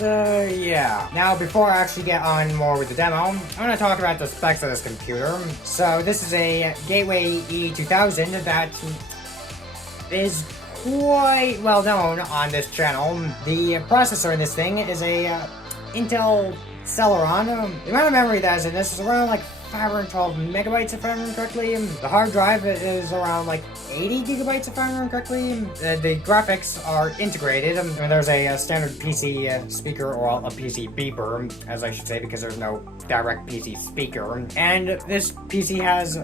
Yeah. Now, before I actually get on more with the demo, I'm going to talk about the specs of this computer. So, this is a Gateway E2000 that is quite well known on this channel. The processor in this thing is a Intel Celeron. The amount of memory that is in this is around like 512 megabytes if I remember correctly. The hard drive is around like 80 gigabytes if I remember correctly. The graphics are integrated. There's a standard PC speaker, or a PC beeper, as I should say, because there's no direct PC speaker. And this PC has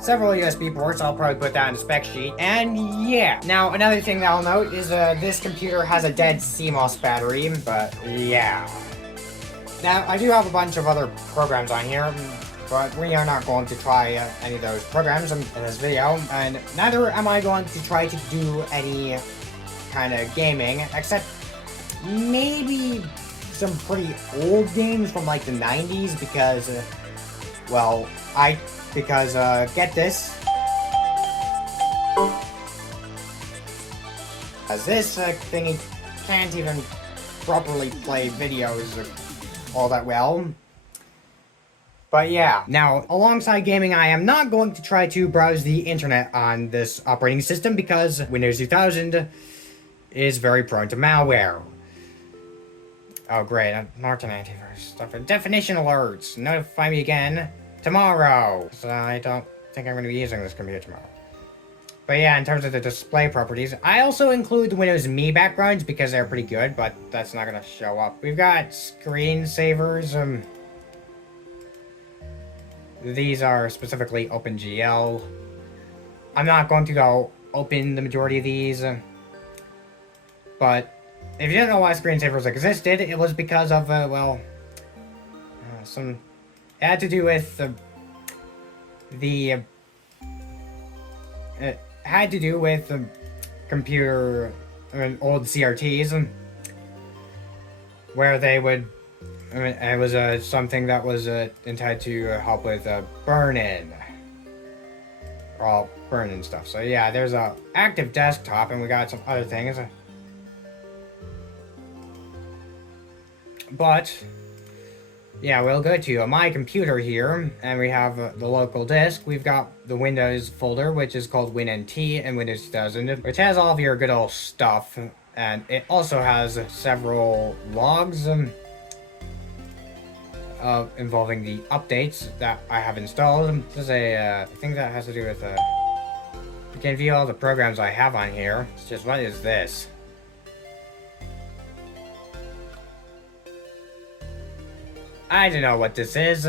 several USB ports. I'll probably put that in the spec sheet. And yeah. Now, another thing that I'll note is this computer has a dead CMOS battery, but yeah. Now, I do have a bunch of other programs on here, but we are not going to try any of those programs in this video, and neither am I going to try to do any kind of gaming, except maybe some pretty old games from like the 90s, because, get this. As this thingy can't even properly play videos all that well. But yeah, now alongside gaming, I am not going to try to browse the internet on this operating system because Windows 2000 is very prone to malware. Oh great, Norton antivirus stuff. Definition alerts. Notify me again tomorrow. So I don't think I'm going to be using this computer tomorrow. But yeah, in terms of the display properties, I also include the Windows Me backgrounds because they're pretty good, but that's not going to show up. We've got screensavers. These are specifically OpenGL. I'm not going to go open the majority of these. But if you didn't know why screensavers existed, it was because of, it had to do with it had to do with computer, old CRTs, where they would, it was something that was intended to help with burn-in, or burn-in stuff. So yeah, there's a active desktop, and we got some other things. But yeah, we'll go to my computer here, and we have the local disk. We've got the Windows folder, which is called WinNT and Windows 2000, which has all of your good old stuff, and it also has several logs involving the updates that I have installed. This is a thing that has to do with you can view all the programs I have on here. It's just, what is this? I don't know what this is.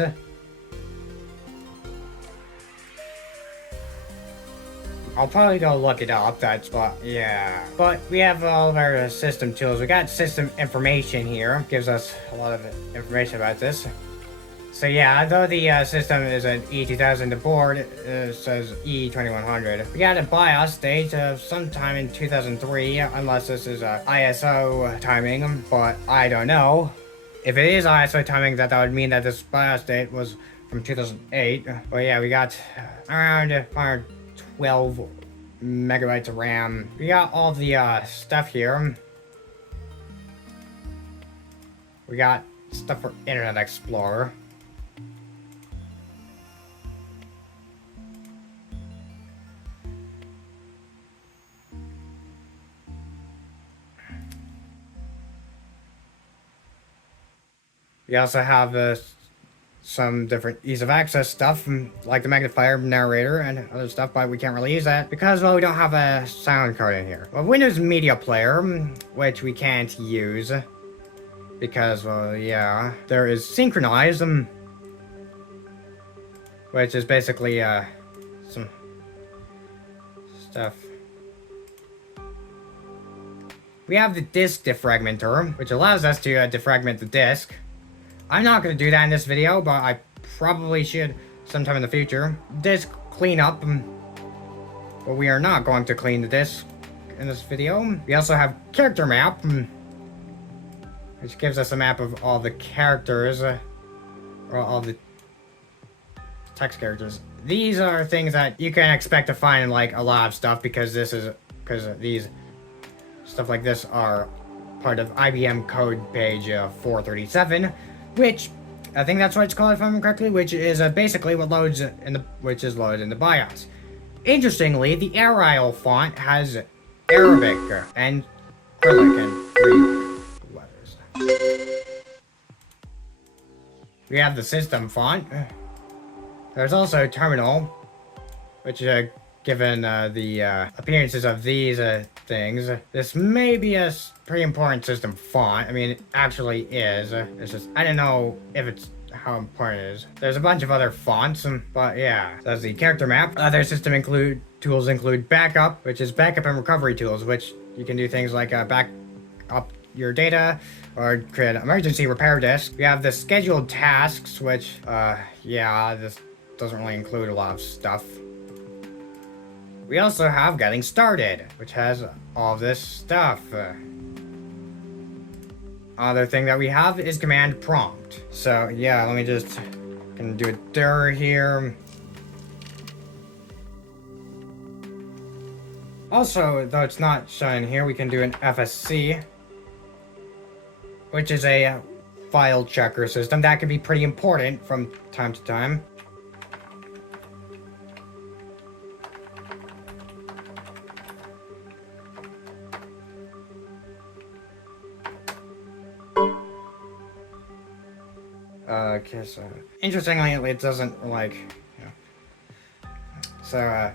I'll probably go look it up, that's what, yeah. But we have all of our system tools. We got system information here. Gives us a lot of information about this. So yeah, though the system is an E2000, the board says E2100. We got a BIOS date of sometime in 2003, unless this is a ISO timing, but I don't know. If it is ISO timing, that would mean that this BIOS date was from 2008. But yeah, we got around 12 megabytes of RAM. We got all the stuff here. We got stuff for Internet Explorer. We also have some different ease of access stuff, like the magnifier, narrator, and other stuff, but we can't really use that because, well, we don't have a sound card in here. Well, Windows Media Player, which we can't use because, well, yeah, there is Synchronize, which is basically some stuff. We have the disk defragmenter, which allows us to defragment the disk. I'm not going to do that in this video, but I probably should sometime in the future. Disk cleanup, but we are not going to clean the disk in this video. We also have character map, which gives us a map of all the characters, or all the text characters. These are things that you can expect to find in like a lot of stuff, because these stuff like this are part of IBM code page 437, which I think that's what it's called if I remember correctly, which is basically what loads in the loaded in the BIOS. Interestingly, the Arial font has Arabic and Cyrillic and Greek letters. We have the system font. There's also Terminal, which given the appearances of these things, this may be a pretty important system font. I mean, it actually is. It's just, I don't know if it's how important it is. There's a bunch of other fonts, but yeah. That's the character map. Other system tools include backup, which is backup and recovery tools, which you can do things like back up your data or create an emergency repair disk. We have the scheduled tasks, which, yeah, this doesn't really include a lot of stuff. We also have Getting Started, which has all this stuff. Other thing that we have is Command Prompt. So yeah, let me just can do a dir here. Also, though it's not shown here, we can do an FSC, which is a file checker system that can be pretty important from time to time. Okay, so interestingly, it doesn't like, you know. So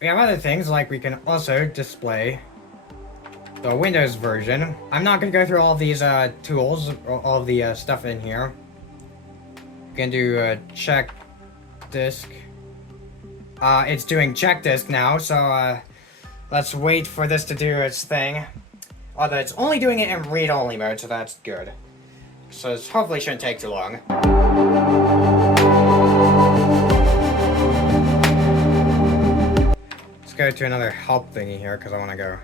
we have other things like we can also display the Windows version. I'm not gonna go through all of these tools, or all of the stuff in here. We can do check disk. It's doing check disk now, so let's wait for this to do its thing. Although it's only doing it in read-only mode, so that's good. So it hopefully shouldn't take too long. Let's go to another help thingy here, because I want to go.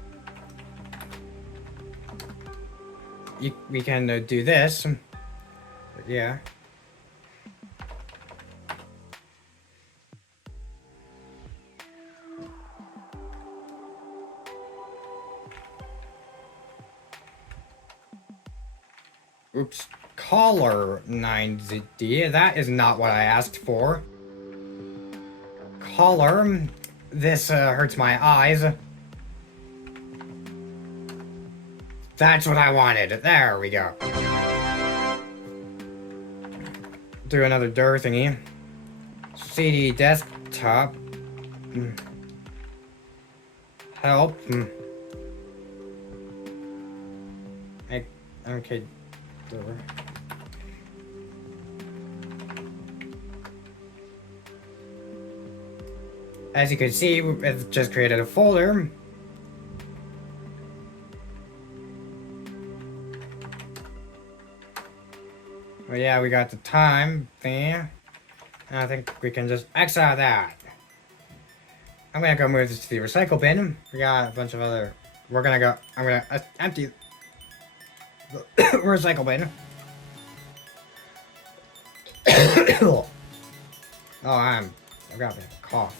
We can do this. But yeah. Oops. Caller 9D. That is not what I asked for. Caller. This hurts my eyes. That's what I wanted. There we go. Do another dir thingy. CD desktop. Help. Okay. Door. As you can see, it's just created a folder. Well, yeah, we got the time thing. And I think we can just X out that. I'm gonna go move this to the recycle bin. We got a bunch of other. I'm gonna empty the recycle bin. Oh, I've got a cough.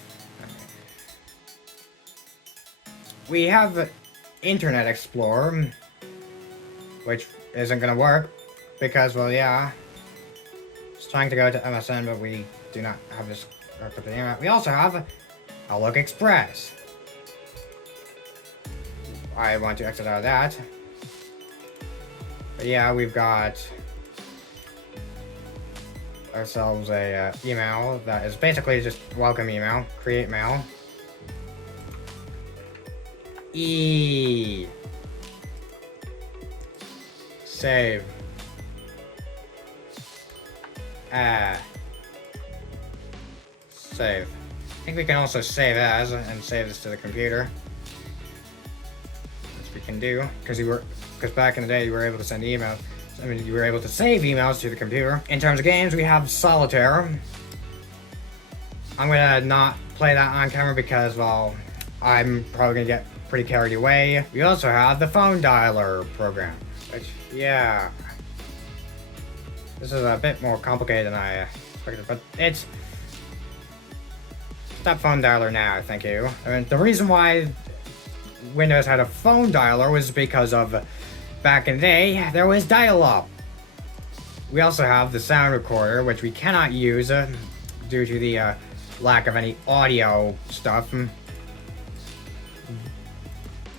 We have Internet Explorer, which isn't gonna work because, well, yeah, it's trying to go to MSN, but we do not have this hooked up to the internet. We also have Outlook Express. I want to exit out of that. But yeah, we've got ourselves a email that is basically just welcome email, create mail. Save. Save. I think we can also save as and save this to the computer. Which we can do, because back in the day you were able to send emails. I mean, you were able to save emails to the computer. In terms of games, we have Solitaire. I'm gonna not play that on camera because, well, I'm probably gonna get pretty carried away. We also have the phone dialer program, which, yeah, this is a bit more complicated than I expected, but it's stop phone dialer now, thank you. I mean, the reason why Windows had a phone dialer was because of back in the day there was dial-up. We also have the sound recorder, which we cannot use due to the lack of any audio stuff.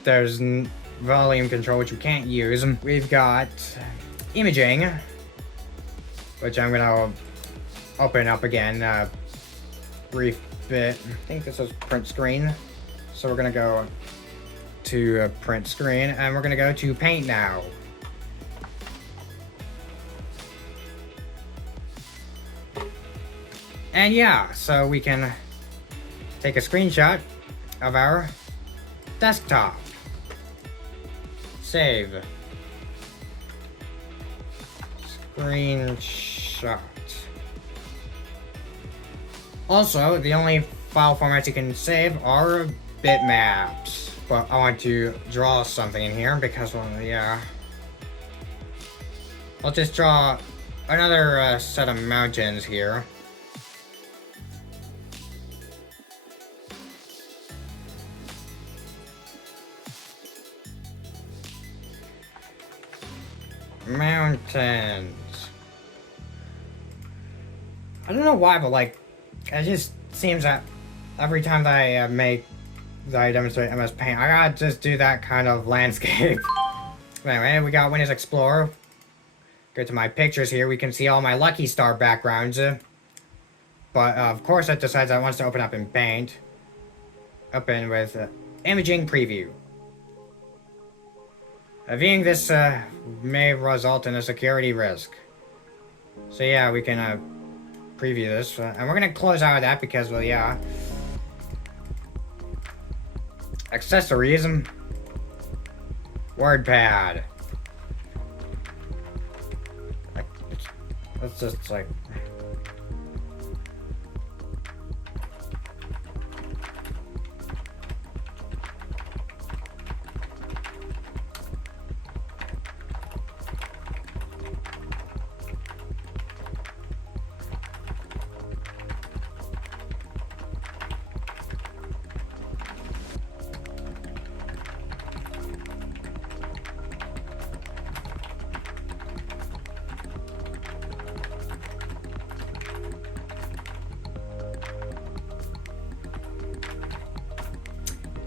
There's volume control, which we can't use. We've got imaging, which I'm gonna open up again brief bit. I think this is print screen. So we're gonna go to print screen, and we're gonna go to paint now. And yeah, so we can take a screenshot of our desktop. Save. Screenshot. Also, the only file formats you can save are bitmaps. But I want to draw something in here because, well, yeah. I'll just draw another set of mountains here. Mountains. I don't know why, but like, it just seems that every time that I demonstrate MS Paint, I gotta just do that kind of landscape. Anyway, we got Windows Explorer. Go to my pictures here, we can see all my Lucky Star backgrounds. But of course it decides it wants to open up in Paint. Open with Imaging Preview. Viewing this may result in a security risk. So yeah, we can preview this. And we're gonna close out of that because, well, yeah. Accessories. WordPad. Let's just like...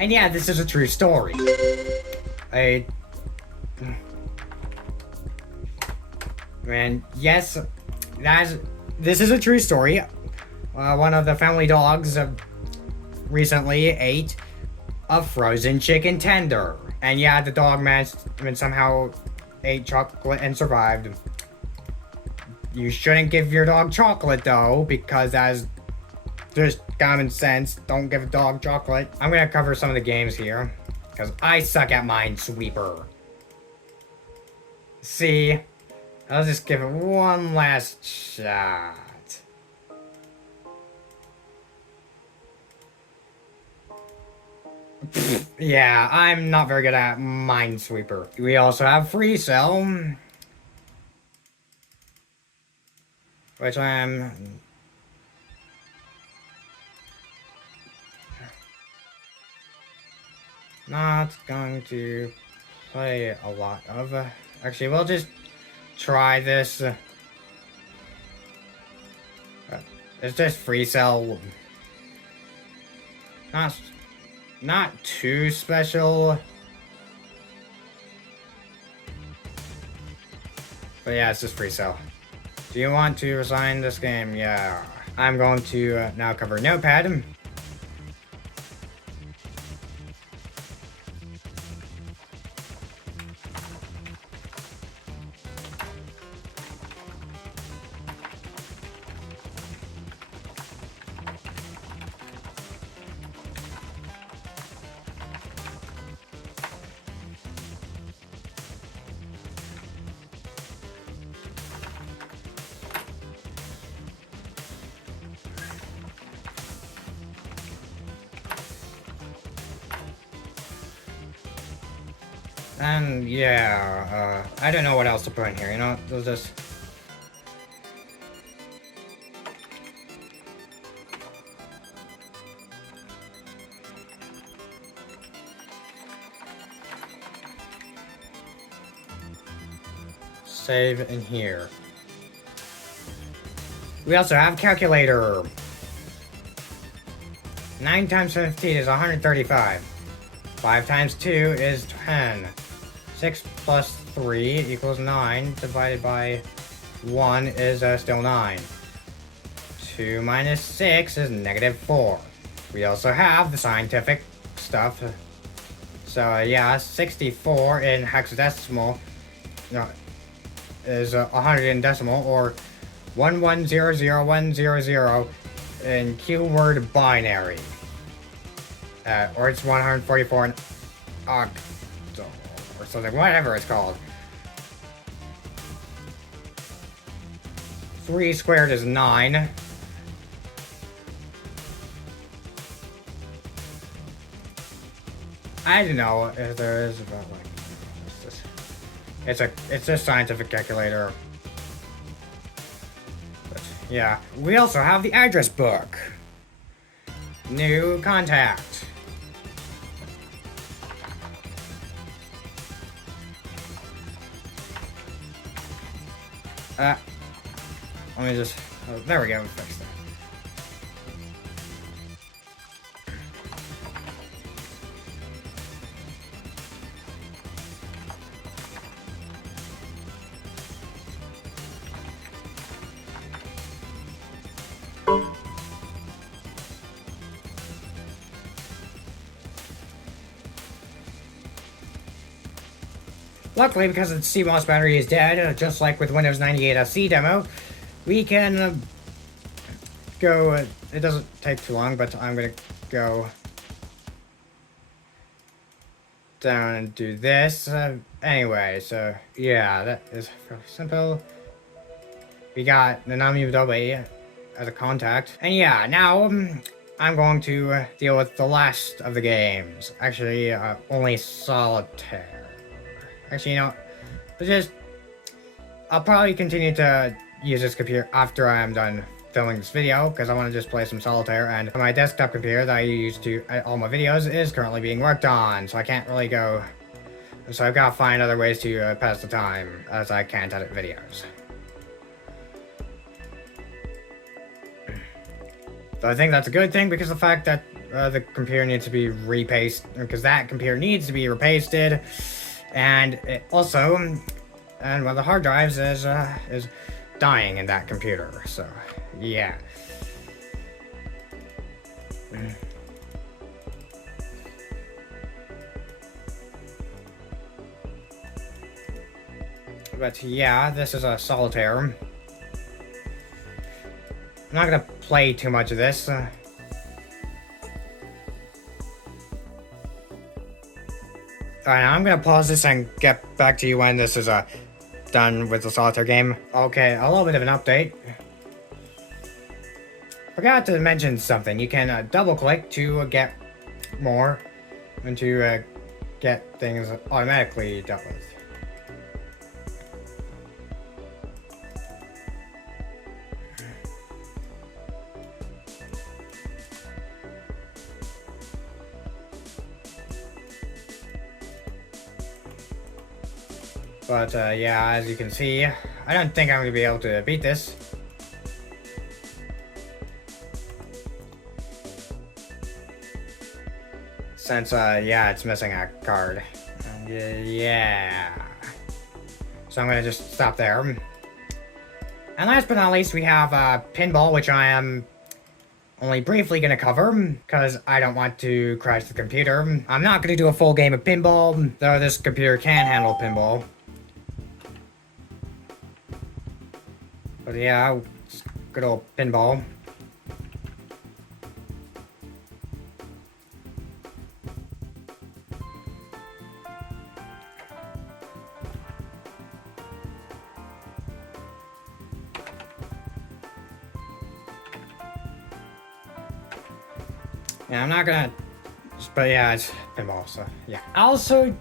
And yeah, this is a true story. And yes, this is a true story. One of the family dogs recently ate a frozen chicken tender. And yeah, the dog managed and somehow ate chocolate and survived. You shouldn't give your dog chocolate though, because that's just common sense. Don't give a dog chocolate. I'm gonna cover some of the games here, because I suck at Minesweeper. See? I'll just give it one last shot. Yeah, I'm not very good at Minesweeper. We also have Free Cell, which I'm... not going to play a lot of. Actually, we'll just try this. It's just Free Cell. Not too special. But yeah, it's just Free Cell. Do you want to resign this game? Yeah. I'm going to now cover Notepad. And yeah, I don't know what else to put in here, you know, we'll just... save in here. We also have calculator. 9 times 15 is 135. 5 times 2 is 10. 6 plus 3 equals 9. Divided by 1 is still 9. 2 minus 6 is negative 4. We also have the scientific stuff. So yeah, 64 in hexadecimal is 100 in decimal, or 1100,100 in keyword binary. Or it's 144 in octal or something, whatever it's called. 3 squared is 9. I don't know if there is about like it's a scientific calculator. But yeah, we also have the address book. New contact. Let me just there we go, fix that. Luckily, because the CMOS battery is dead, just like with Windows 98 SC demo, we can go, it doesn't take too long, but I'm gonna go down and do this. Anyway, so yeah, that is fairly simple. We got Nanami Adobe as a contact. And yeah, now I'm going to deal with the last of the games. Actually, only Solitaire. Actually, you know, I'll probably continue to use this computer after I am done filming this video, because I want to just play some Solitaire, and my desktop computer that I use to edit all my videos is currently being worked on, so I can't really go, so I've got to find other ways to pass the time, as I can't edit videos. So I think that's a good thing, because the fact that the computer needs to be repasted, because that computer needs to be repasted. And it also, and one of the hard drives is dying in that computer. So, yeah. But yeah, this is a Solitaire. I'm not gonna play too much of this. Alright, I'm gonna pause this and get back to you when this is done with the Solitaire game. Okay, a little bit of an update. Forgot to mention something. You can double click to get more and to get things automatically dealt with. But yeah, as you can see, I don't think I'm going to be able to beat this. Since, yeah, it's missing a card. Yeah. So I'm going to just stop there. And last but not least, we have Pinball, which I am only briefly going to cover, because I don't want to crash the computer. I'm not going to do a full game of Pinball, though this computer can handle Pinball. But yeah, it's good old Pinball. Yeah, I'm not gonna, but yeah, it's Pinball, so yeah. I also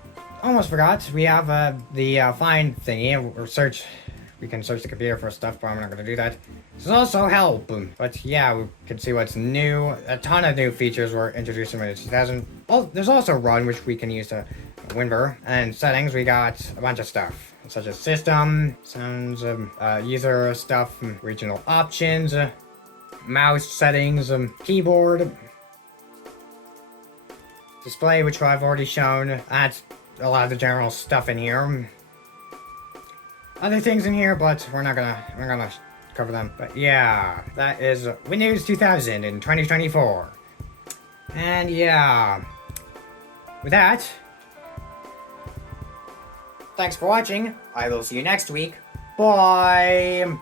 almost forgot, we have the find thingy, or search. We can search the computer for stuff, but I'm not going to do that. There's also help. But yeah, we can see what's new. A ton of new features were introduced in Windows 2000. Oh, there's also Run, which we can use to WinVer. And settings, we got a bunch of stuff. such as system, sounds, user stuff, regional options, mouse settings, keyboard, display, which I've already shown. That's a lot of the general stuff in here. Other things in here, but we're not gonna cover them. But yeah, that is Windows 2000 in 2024. And yeah, with that, thanks for watching. I will see you next week. Bye!